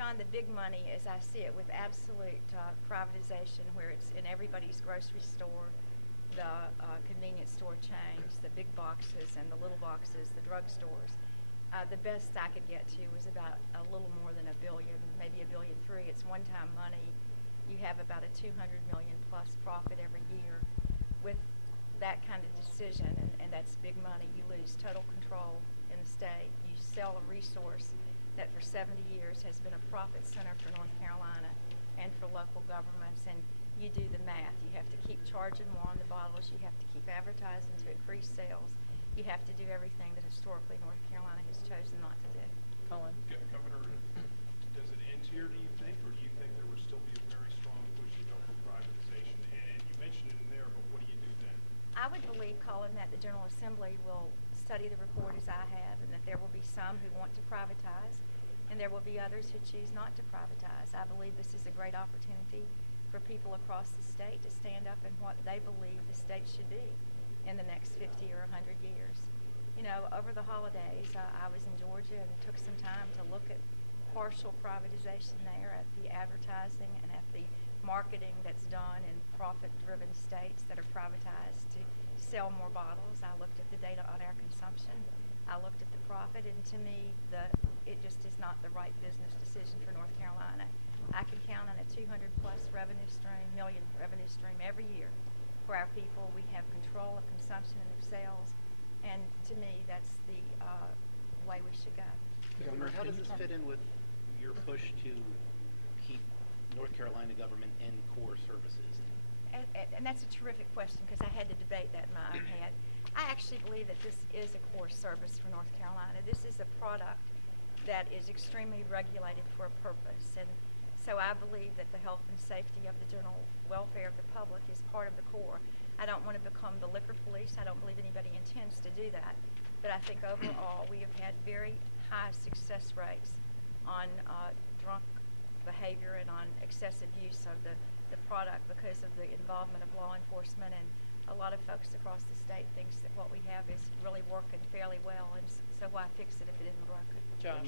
John, the big money, as I see it, with absolute privatization, where it's in everybody's grocery store, the convenience store chains, the big boxes and the little boxes, the drugstores. The best I could get to was about a little more than $1 billion, maybe $1.3 billion. It's one-time money. You have about a $200 million plus profit every year. With that kind of decision, and that's big money, you lose total control in the state. You sell a resource that for 70 years has been a profit center for North Carolina and for local governments, and you do the math. You have to keep charging more on the bottles. You have to keep advertising to increase sales. You have to do everything that historically North Carolina has chosen not to do. Colin? Governor, does it end here, do you think, or do you think there would still be a very strong push to go for privatization? And you mentioned it in there, but what do you do then? I would believe, Colin, that the General Assembly will study the report as I have, and that there will be some who want to privatize, and there will be others who choose not to privatize. I believe this is a great opportunity for people across the state to stand up in what they believe the state should be in the next 50 or 100 years. You know, over the holidays, I was in Georgia and took some time to look at partial privatization there, at the advertising and at the marketing that's done in profit-driven states that are privatized to sell more bottles. I looked at the data on our consumption. I looked at the profit, and to me, it just is not the right business decision for North Carolina. I can count on a 200-plus million revenue stream every year for our people. We have control of consumption and of sales, and to me, that's the way we should go. Governor, how does this fit in with your push to keep North Carolina government in core services? And that's a terrific question, because I had to debate that in my own head. I actually believe that this is a core service for North Carolina. This is a product that is extremely regulated for a purpose, and so I believe that the health and safety of the general welfare of the public is part of the core. I don't want to become the liquor police. I don't believe anybody intends to do that, but I think overall we have had very high success rates on drunk behavior and on excessive use of the product because of the involvement of law enforcement, and a lot of folks across the state thinks that what we have is really working fairly well, and so why fix it if it isn't broken? Josh?